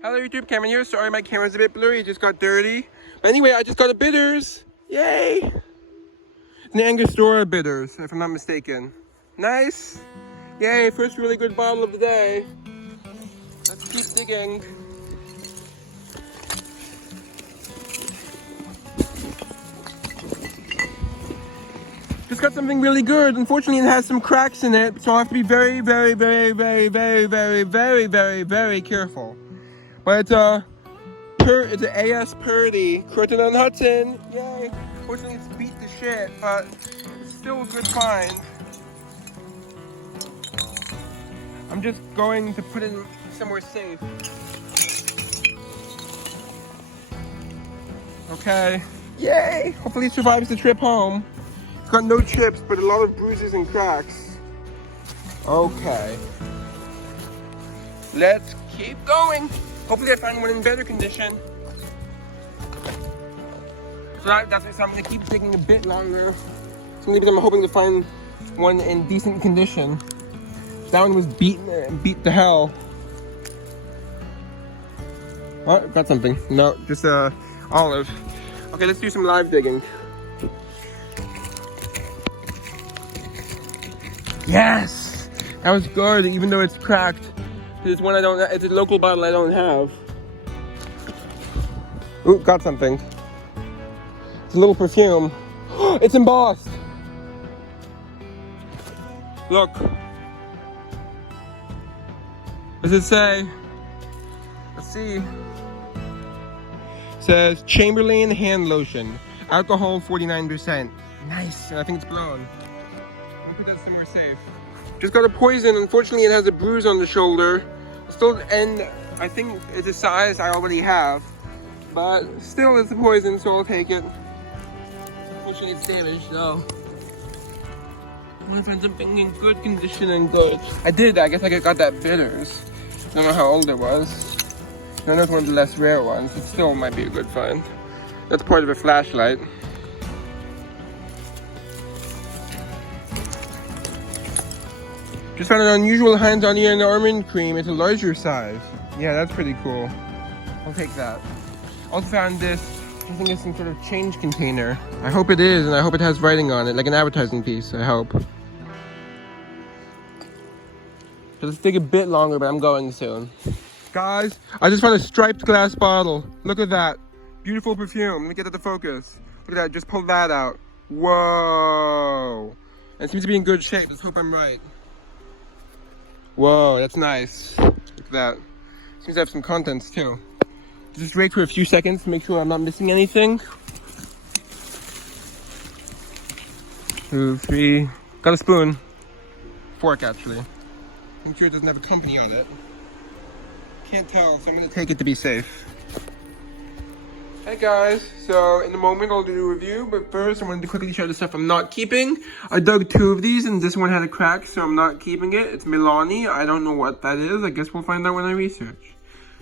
Hello YouTube, Cameron here. Sorry my camera's a bit blurry, it just got dirty. But anyway, I just got a bitters. Yay! It's an Angostura bitters, if I'm not mistaken. Nice! Yay, first really good bottle of the day. Let's keep digging. Just got something really good. Unfortunately, it has some cracks in it, so I'll have to be very careful. But it's an AS Purdy, Curtin on Hudson. Yay! Unfortunately, it's beat to shit, but it's still a good find. I'm just going to put it somewhere safe. Okay. Yay! Hopefully it survives the trip home. It's got no chips, but a lot of bruises and cracks. Okay. Let's keep going. Hopefully I find one in better condition. So that's why I'm going to keep digging a bit longer. So maybe I'm hoping to find one in decent condition. That one was beat to hell. Oh, got something. No, just olive. Okay, let's do some live digging. Yes! That was good, even though it's cracked. It's one it's a local bottle I don't have. Ooh, got something. It's a little perfume. It's embossed! Look. What does it say? Let's see. It says Chamberlain hand lotion. Alcohol 49%. Nice, and I think it's blown. I'll put that somewhere safe. Just got a poison. Unfortunately, it has a bruise on the shoulder. Still, and I think it's a size I already have. But still, it's a poison, so I'll take it. Unfortunately, it's damaged, so I want to find something in good condition and good. I guess I got that bitters. I don't know how old it was. I know it's one of the less rare ones. It still might be a good find. That's part of a flashlight. Just found an unusual hand on ear and almond cream. It's a larger size. Yeah, that's pretty cool. I'll take that. Also found this. I think it's some sort of change container. I hope it is, and I hope it has writing on it, like an advertising piece, I hope. So let's dig a bit longer, but I'm going soon. Guys, I just found a striped glass bottle. Look at that. Beautiful perfume. Let me get it to focus. Look at that, just pulled that out. Whoa. And it seems to be in good shape. Let's hope I'm right. Whoa, that's nice. Look at that. Seems to have some contents too. Just wait for a few seconds to make sure I'm not missing anything. 2, 3. Got a spoon. Fork, actually. I'm sure it doesn't have a company on it. Can't tell, so I'm gonna take it to be safe. Hey guys, so in a moment I'll do a review, but first I wanted to quickly show the stuff I'm not keeping. I dug 2 of these and this one had a crack, so I'm not keeping it. It's Milani. I don't know what that is. I guess we'll find out when I research.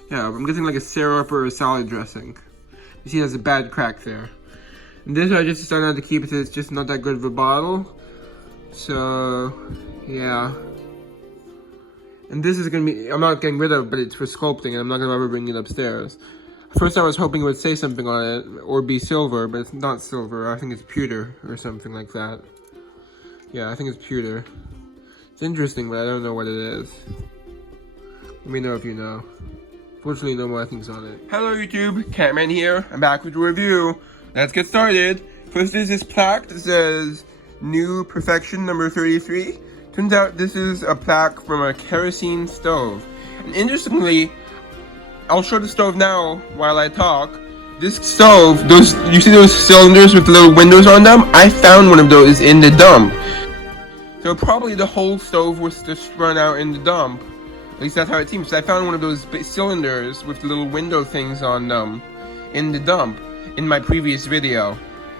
Yeah, I'm guessing like a syrup or a salad dressing. You see, there's a bad crack there. And this I just decided not to keep it. It's just not that good of a bottle. So, yeah. And this is gonna be, I'm not getting rid of it, but it's for sculpting, and I'm not gonna ever bring it upstairs. First I was hoping it would say something on it, or be silver, but it's not silver. I think it's pewter, or something like that. Yeah, I think it's pewter. It's interesting, but I don't know what it is. Let me know if you know. Fortunately, no more things on it. Hello YouTube, Cameron here. I'm back with a review. Let's get started. First is this plaque that says New Perfection number 33. Turns out this is a plaque from a kerosene stove. And interestingly, I'll show the stove now while I talk. This stove, you see those cylinders with the little windows on them? I found one of those in the dump. So probably the whole stove was just run out in the dump. At least that's how it seems. So I found one of those cylinders with the little window things on them in the dump in my previous video.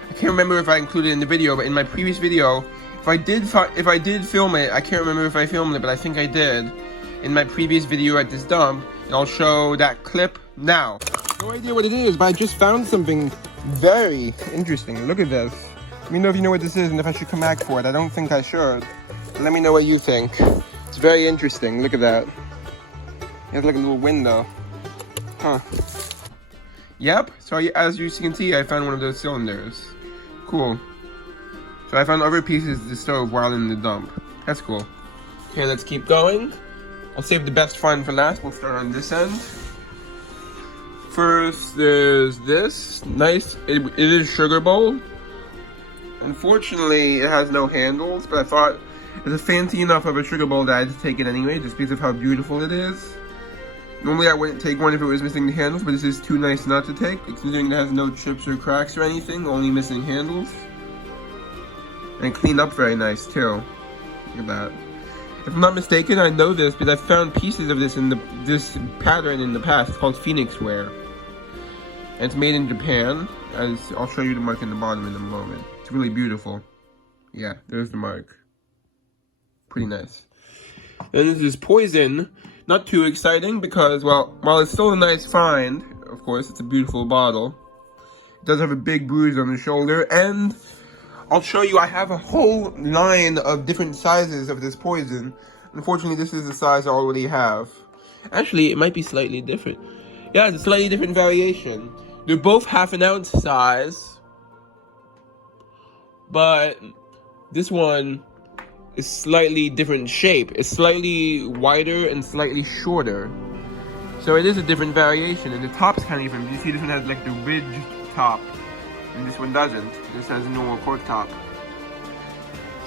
I can't remember if I included it in the video, but in my previous video, if I did film it, I can't remember if I filmed it, but I think I did. In my previous video at this dump, and I'll show that clip now. No idea what it is, but I just found something very interesting. Look at this. Let me know if you know what this is and if I should come back for it. I don't think I should. Let me know what you think. It's very interesting. Look at that. It has like a little window. Huh. Yep, so as you can see, I found one of those cylinders. Cool. So I found other pieces of the stove while in the dump. That's cool. Okay, let's keep going. I'll save the best find for last. We'll start on this end. First, there's this. Nice. It is sugar bowl. Unfortunately, it has no handles, but I thought it's fancy enough of a sugar bowl that I had to take it anyway, just because of how beautiful it is. Normally I wouldn't take one if it was missing the handles, but this is too nice not to take, considering it has no chips or cracks or anything, only missing handles. And cleaned up very nice too. Look at that. If I'm not mistaken, I know this because I found pieces of this in this pattern in the past. It's called Phoenix ware. And it's made in Japan, as I'll show you the mark in the bottom in a moment. It's really beautiful. Yeah, there's the mark. Pretty nice. And this is Poison. Not too exciting because, well, while it's still a nice find, of course, it's a beautiful bottle. It does have a big bruise on the shoulder, and I'll show you, I have a whole line of different sizes of this Poison. Unfortunately, this is the size I already have. Actually, it might be slightly different. Yeah, it's a slightly different variation. They're both half an ounce size, but this one is slightly different shape. It's slightly wider and slightly shorter. So it is a different variation, and the top's kind of different. You see this one has like the ridged top, and this one doesn't. This has a normal cork top.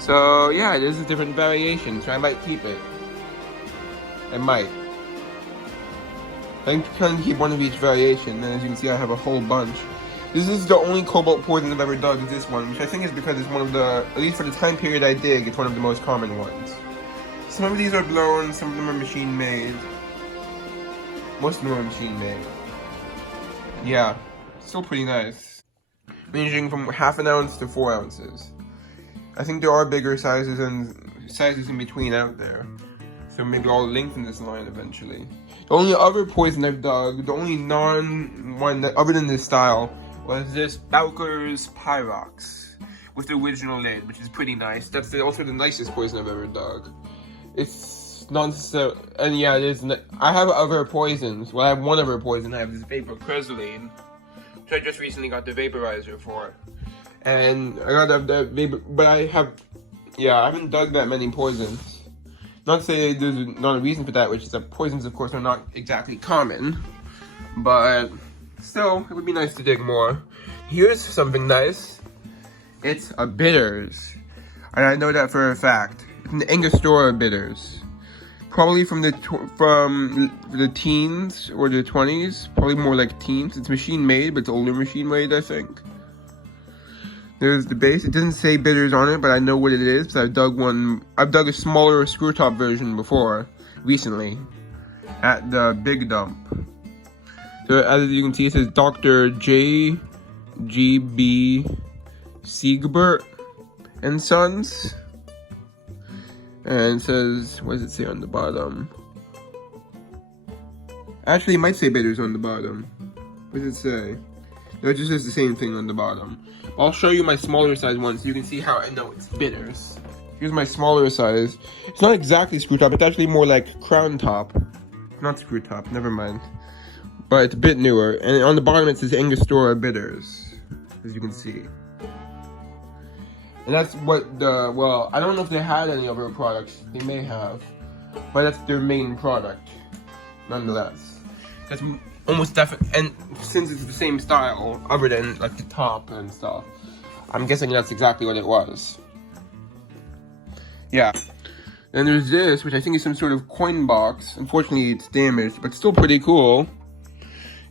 So yeah, it is a different variation, so I might keep it. I might. I'm trying to keep one of each variation, and as you can see I have a whole bunch. This is the only cobalt Poison I've ever dug, is this one, which I think is because it's one of the, at least for the time period I dig, it's one of the most common ones. Some of these are blown, some of them are machine made. Most of them are machine made. Yeah, still pretty nice. Ranging from half an ounce to 4 ounces. I think there are bigger sizes and sizes in between out there. So maybe I'll lengthen this line eventually. The only other Poison I've dug, the only non-one other than this style, was this Bowker's Pyrox with the original lid, which is pretty nice. That's also the nicest Poison I've ever dug. It's not so, and yeah, it is. I have other poisons. Well, I have one other poison. I have this Vapor Cresoline, which I just recently got the vaporizer for, and I got the vapor. But I haven't dug that many poisons. Not to say there's not a reason for that, which is that poisons, of course, are not exactly common, but still, it would be nice to dig more. Here's something nice. It's a bitters. And I know that for a fact. It's an Angostura bitters. Probably from the teens or the 20s. Probably more like teens. It's machine made, but it's older machine made, I think. There's the base. It doesn't say bitters on it, but I know what it is. I've dug a smaller screw top version before, recently, at the big dump. So as you can see, it says Dr. J.G.B. Siegbert and Sons. And it says, what does it say on the bottom? Actually, it might say bitters on the bottom. What does it say? No, it just says the same thing on the bottom. I'll show you my smaller size one so you can see how I know it's bitters. Here's my smaller size. It's not exactly screw top, it's actually more like crown top. Not screw top, never mind. But it's a bit newer. And on the bottom it says Angostura bitters, as you can see. And that's what well, I don't know if they had any other products. They may have. But that's their main product, nonetheless. That's almost definitely, and since it's the same style, other than like the top and stuff, I'm guessing that's exactly what it was. Yeah. Then there's this, which I think is some sort of coin box. Unfortunately, it's damaged, but still pretty cool.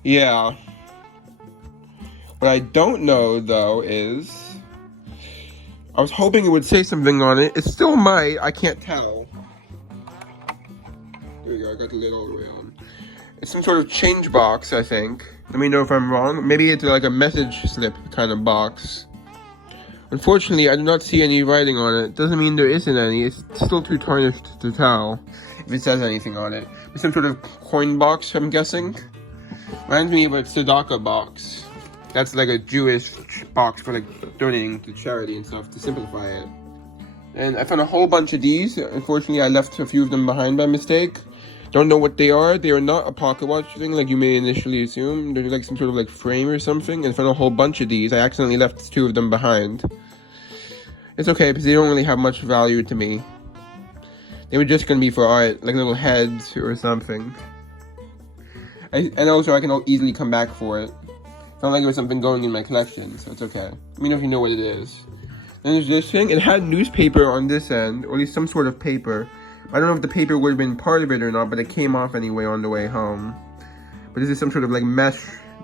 Yeah. What I don't know, though, is I was hoping it would say something on it. It still might. I can't tell. There you go. I got the lid all the way on. It's some sort of change box, I think. Let me know if I'm wrong. Maybe it's like a message slip kind of box. Unfortunately, I do not see any writing on it. Doesn't mean there isn't any. It's still too tarnished to tell if it says anything on it. It's some sort of coin box, I'm guessing. Reminds me of a tzedakah box. That's like a Jewish box for like donating to charity and stuff, to simplify it. And I found a whole bunch of these. Unfortunately, I left a few of them behind by mistake. Don't know what they are. They are not a pocket watch thing like you may initially assume. They're like some sort of like frame or something. And I found a whole bunch of these. I accidentally left 2 of them behind. It's okay because they don't really have much value to me. They were just gonna be for art, like little heads or something. And also I can easily come back for it. It's not like it was something going in my collection, so it's okay. Let me know if you know what it is. Then there's this thing. It had newspaper on this end, or at least some sort of paper. I don't know if the paper would have been part of it or not, but it came off anyway on the way home. But this is some sort of like mesh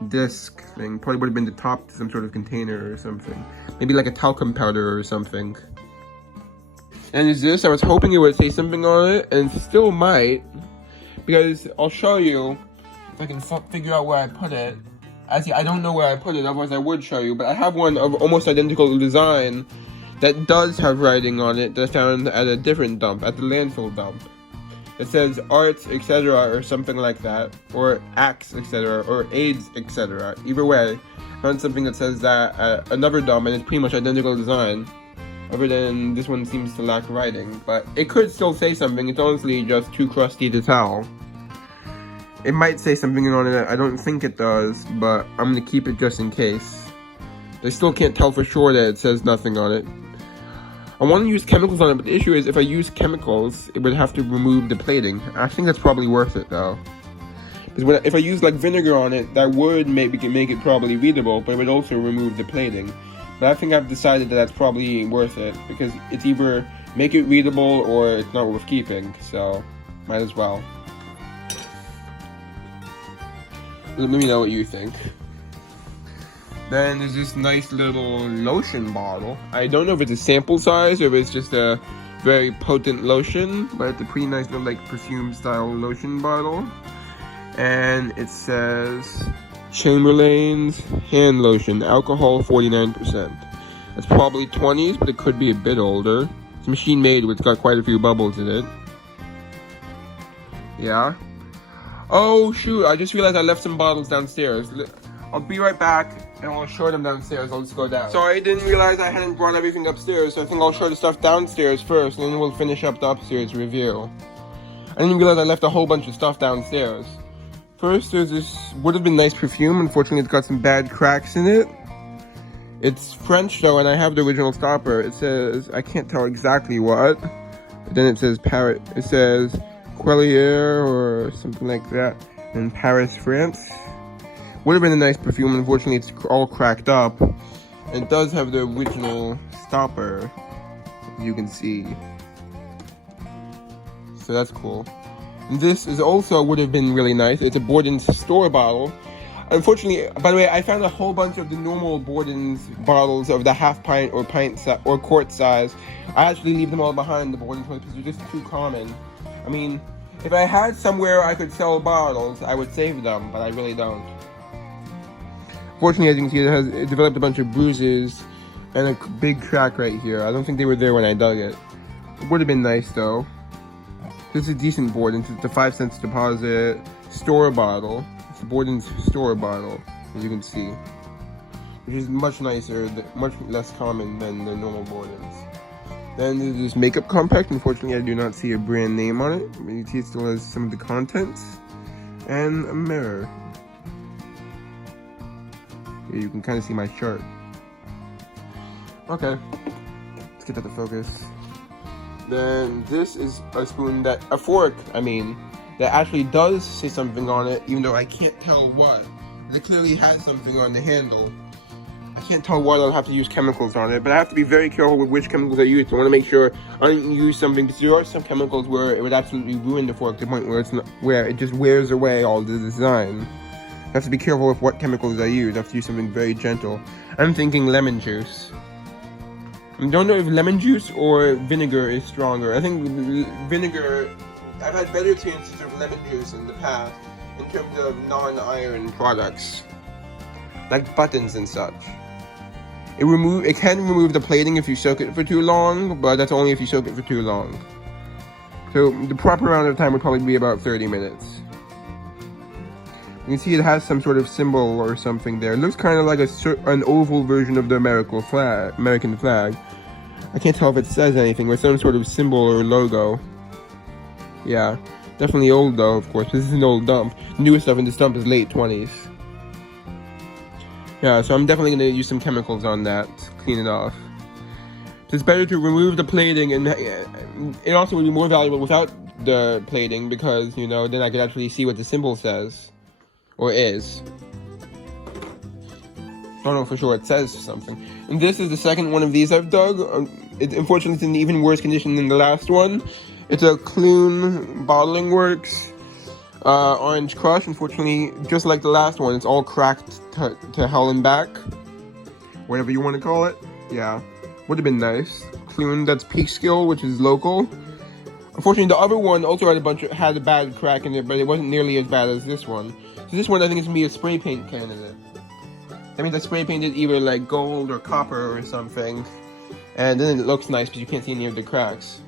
disc thing. Probably would have been the top to some sort of container or something. Maybe like a talcum powder or something. And is this? I was hoping it would say something on it, and it still might. Because I'll show you if I can figure out where I put it. Actually, I don't know where I put it, otherwise I would show you. But I have one of almost identical design that does have writing on it that I found at a different dump, at the landfill dump. It says arts, etc., or something like that, or acts, etc., or aids, etc. Either way, I found something that says that at another dump, and it's pretty much identical design, other than this one seems to lack writing. But it could still say something. It's honestly just too crusty to tell. It might say something on it. I don't think it does, but I'm gonna keep it just in case. I still can't tell for sure that it says nothing on it. I want to use chemicals on it, but the issue is if I use chemicals, it would have to remove the plating. I think that's probably worth it though. Because if I use like vinegar on it, that would make it probably readable, but it would also remove the plating. But I think I've decided that that's probably worth it, because it's either make it readable or it's not worth keeping, so might as well. Let me know what you think. Then there's this nice little lotion bottle. I don't know if it's a sample size or if it's just a very potent lotion, but it's a pretty nice little like perfume style lotion bottle. And it says Chamberlain's hand lotion, alcohol 49%. That's probably 20s, but it could be a bit older. It's machine made, but it's got quite a few bubbles in it. Yeah. Oh shoot, I just realized I left some bottles downstairs. I'll be right back and I'll show them downstairs. I'll just go down. Sorry, I didn't realize I hadn't brought everything upstairs, so I think I'll show the stuff downstairs first, and then we'll finish up the upstairs review. I didn't realize I left a whole bunch of stuff downstairs. First, there's this would have been nice perfume. Unfortunately, it's got some bad cracks in it. It's French though, and I have the original stopper. It says, I can't tell exactly what, but then it says Paris. It says Quellier or something like that in Paris, France. Would have been a nice perfume. Unfortunately, it's all cracked up. And it does have the original stopper, as you can see. So that's cool. And this is also would have been really nice. It's a Borden's store bottle. Unfortunately, by the way, I found a whole bunch of the normal Borden's bottles of the half pint or or quart size. I actually leave them all behind the Borden's ones because they're just too common. I mean, if I had somewhere I could sell bottles, I would save them, but I really don't. Fortunately, as you can see, it developed a bunch of bruises and a big crack right here. I don't think they were there when I dug it. It would have been nice though. This is a decent Borden's. It's a 5-cent deposit store bottle. It's a Borden's store bottle, as you can see, which is much nicer, much less common than the normal Borden's. Then there's this makeup compact. Unfortunately, I do not see a brand name on it, but you can see it still has some of the contents and a mirror. Here you can kind of see my chart. Okay, let's get that to focus. Then this is a fork, that actually does say something on it, even though I can't tell what. It clearly has something on the handle. I can't tell what. I'll have to use chemicals on it, but I have to be very careful with which chemicals I use. I want to make sure I don't use something, because there are some chemicals where it would absolutely ruin the fork to the point where it just wears away all the design. I have to be careful with what chemicals I use. I have to use something very gentle. I'm thinking lemon juice. I don't know if lemon juice or vinegar is stronger. I think vinegar, I've had better experiences with lemon juice in the past in terms of non-iron products, like buttons and such. It can remove the plating if you soak it for too long, but that's only if you soak it for too long. So the proper amount of time would probably be about 30 minutes. You can see it has some sort of symbol or something there. It looks kind of like an oval version of the American flag. I can't tell if it says anything, with some sort of symbol or logo. Yeah. Definitely old though, of course. This is an old dump. The newest stuff in this dump is late 20s. Yeah, so I'm definitely going to use some chemicals on that to clean it off. So it's better to remove the plating, and it also would be more valuable without the plating because, you know, then I could actually see what the symbol says. Or is. Don't know for sure, it says something. And this is the second one of these I've dug. Unfortunately, it's in even worse condition than the last one. It's a Clune Bottling Works Orange Crush. Unfortunately, just like the last one, it's all cracked to hell and back. Whatever you want to call it. Yeah, would have been nice. Clune, that's Peak Skill, which is local. Unfortunately, the other one also had a bad crack in it, but it wasn't nearly as bad as this one. So this one, I think, is going to be a spray paint candidate. That means I spray painted either like gold or copper or something. And then it looks nice, but you can't see any of the cracks.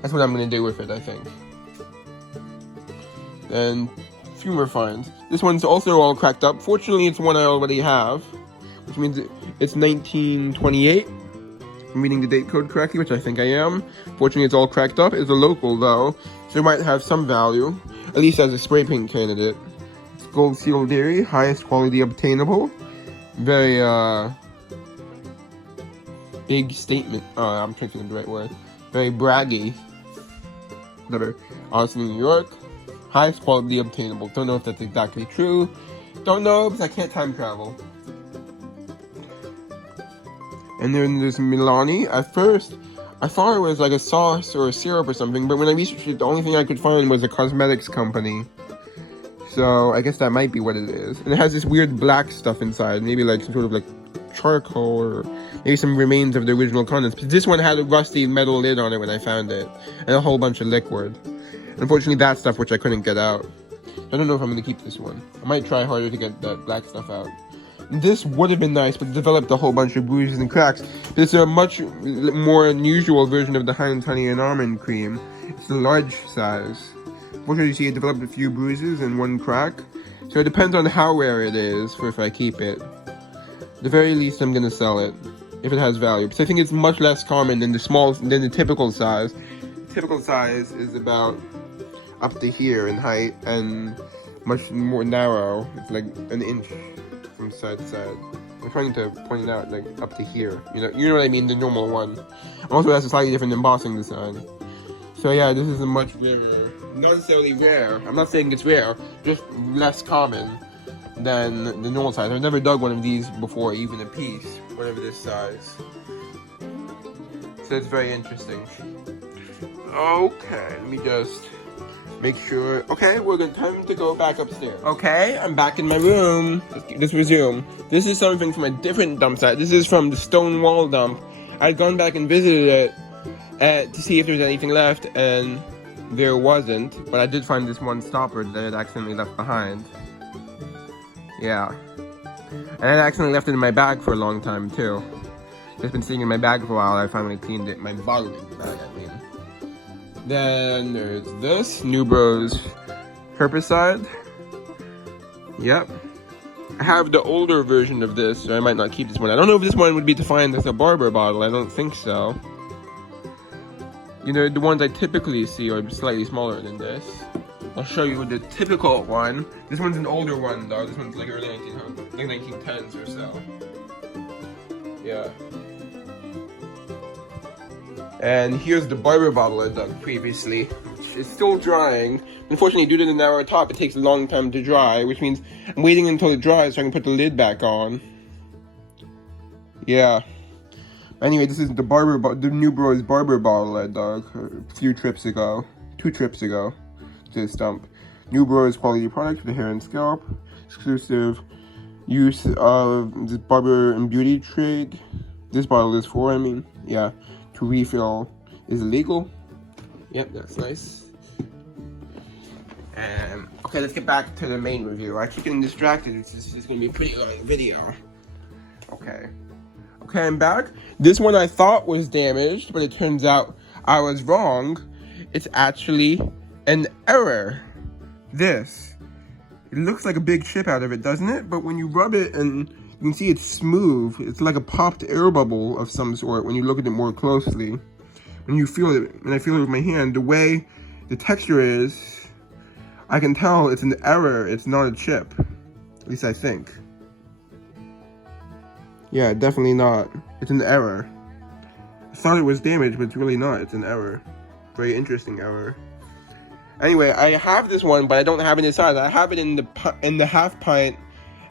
That's what I'm going to do with it, I think. And a few more finds. This one's also all cracked up. Fortunately, it's one I already have. Which means it's 1928. I'm reading the date code correctly, which I think I am. Fortunately, it's all cracked up. It's a local, though. So it might have some value. At least as a spray paint candidate. It's gold seal dairy, highest quality obtainable. Very big statement. I'm trying to think of the right word. Very braggy. Whatever. Austin, New York. Highest quality obtainable. Don't know if that's exactly true. Don't know because I can't time travel. And then there's Milani. At first, I thought it was like a sauce or a syrup or something, but when I researched it, the only thing I could find was a cosmetics company. So I guess that might be what it is. And it has this weird black stuff inside, maybe like some sort of like charcoal or maybe some remains of the original contents. But this one had a rusty metal lid on it when I found it, and a whole bunch of liquid. And unfortunately, that stuff which I couldn't get out. I don't know if I'm going to keep this one. I might try harder to get that black stuff out. This would have been nice, but it developed a whole bunch of bruises and cracks. It's a much more unusual version of the Heinz Honey and Almond Cream. It's a large size. Fortunately, you see it developed a few bruises and one crack. So it depends on how rare it is for if I keep it. At the very least, I'm gonna sell it if it has value, because I think it's much less common than the typical size. The typical size is about up to here in height and much more narrow. It's like an inch from side to side. I'm trying to point it out, like up to here. You know what I mean, the normal one. Also has a slightly different embossing design. So yeah, this is a much rarer, not necessarily rare. I'm not saying it's rare, just less common than the normal size. I've never dug one of these before, even a piece, whatever this size. So it's very interesting. Okay, let me just make sure. Okay, time to go back upstairs. Okay, I'm back in my room. Let's resume. This is something from a different dump site. This is from the stone wall dump. I'd gone back and visited it to see if there's anything left, and there wasn't. But I did find this one stopper that I'd accidentally left behind. Yeah. And I accidentally left it in my bag for a long time, too. It's been sitting in my bag for a while. I finally cleaned it. My bottling bag, I mean. Then there's this, New Bros herbicide. Yep. I have the older version of this, so I might not keep this one. I don't know if this one would be defined as a barber bottle. I don't think so. You know, the ones I typically see are slightly smaller than this. I'll show you the typical one. This one's an older one, though. This one's like early 1900s, like 1910s or so. Yeah. And here's the barber bottle I dug previously, which is still drying. Unfortunately, due to the narrow top, it takes a long time to dry, which means I'm waiting until it dries so I can put the lid back on. Yeah. Anyway, this is the New Bros barber bottle I dug a few trips ago. 2 trips ago to this dump. New Bros quality product for the hair and scalp. Exclusive use of this barber and beauty trade. This bottle is for, yeah. To refill is illegal. Yep, that's nice. Okay, let's get back to the main review. I keep getting distracted. This is going to be a pretty long video. Okay, I'm back. This one I thought was damaged, but it turns out I was wrong. It's actually an error. This. It looks like a big chip out of it, doesn't it? But when you rub it and you can see it's smooth. It's like a popped air bubble of some sort when you look at it more closely. and you feel it, and I feel it with my hand, the way the texture is, I can tell it's an error, it's not a chip. At least I think. Yeah, definitely not. It's an error. I thought it was damaged, but it's really not. It's an error. Very interesting error. Anyway, I have this one, but I don't have it in size. I have it in the half pint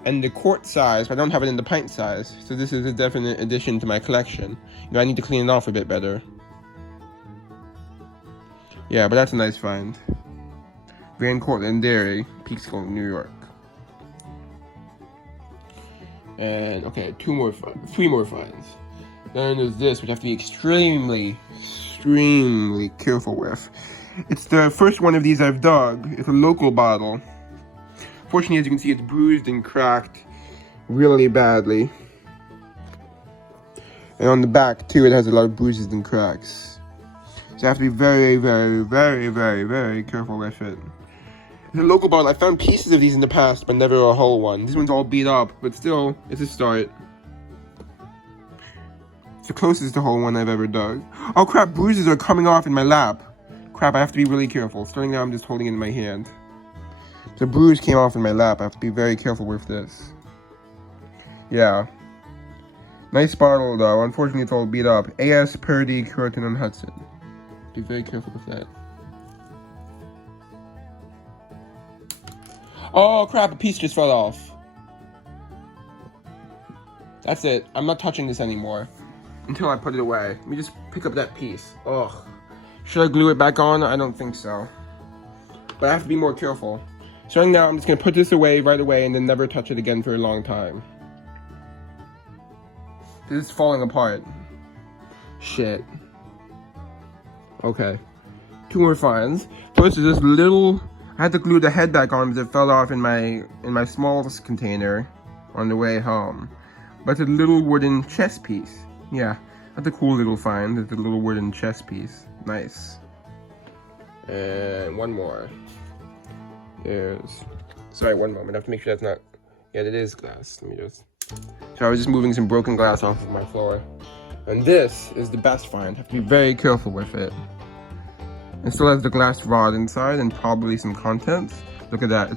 and the quart size, but I don't have it in the pint size. So this is a definite addition to my collection. You know, I need to clean it off a bit better. Yeah, but that's a nice find. Van Cortlandt Dairy, Peekskill, New York. And okay, three more finds. Then there's this, which I have to be extremely careful with. It's the first one of these I've dug. It's a local bottle. Fortunately, as you can see, it's bruised and cracked really badly. And on the back too, it has a lot of bruises and cracks. So I have to be very careful with it. It's a local bottle. I found pieces of these in the past, but never a whole one. This one's all beat up, but still, it's a start. It's the closest to whole one I've ever dug. Oh crap, bruises are coming off in my lap. Crap, I have to be really careful. Starting now, I'm just holding it in my hand. The bruise came off in my lap. I have to be very careful with this. Yeah. Nice bottle though. Unfortunately, it's all beat up. A.S. Purdy, Curtin and Hudson. Be very careful with that. Oh crap, a piece just fell off. That's it. I'm not touching this anymore until I put it away. Let me just pick up that piece. Ugh. Should I glue it back on? I don't think so. But I have to be more careful. Starting now, I'm just going to put this away right away and then never touch it again for a long time. This is falling apart. Shit. Okay. 2 more finds. First is this little... I had to glue the head back on because it fell off in my smallest container on the way home. But it's a little wooden chess piece. Yeah, that's a cool little find. It's a little wooden chess piece. Nice. And one more. Sorry, one moment. I have to make sure that's not... Yeah, it is glass. Let me just... So I was just moving some broken glass off of my floor. And this is the best find. I have to be very careful with it. It still has the glass rod inside and probably some contents. Look at that.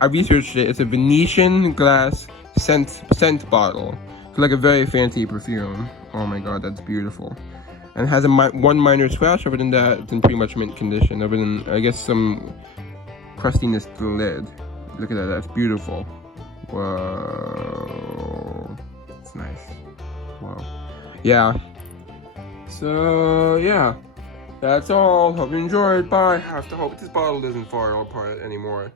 I researched it. It's a Venetian glass scent bottle. It's like a very fancy perfume. Oh my god, that's beautiful. And it has one minor scratch. Other than that, it's in pretty much mint condition. Other than, I guess, some crustiness to the lid. Look at that. That's beautiful. Whoa. It's nice. Wow. Yeah. So, yeah. That's all. Hope you enjoyed. Bye. I have to hope this bottle doesn't fall apart anymore.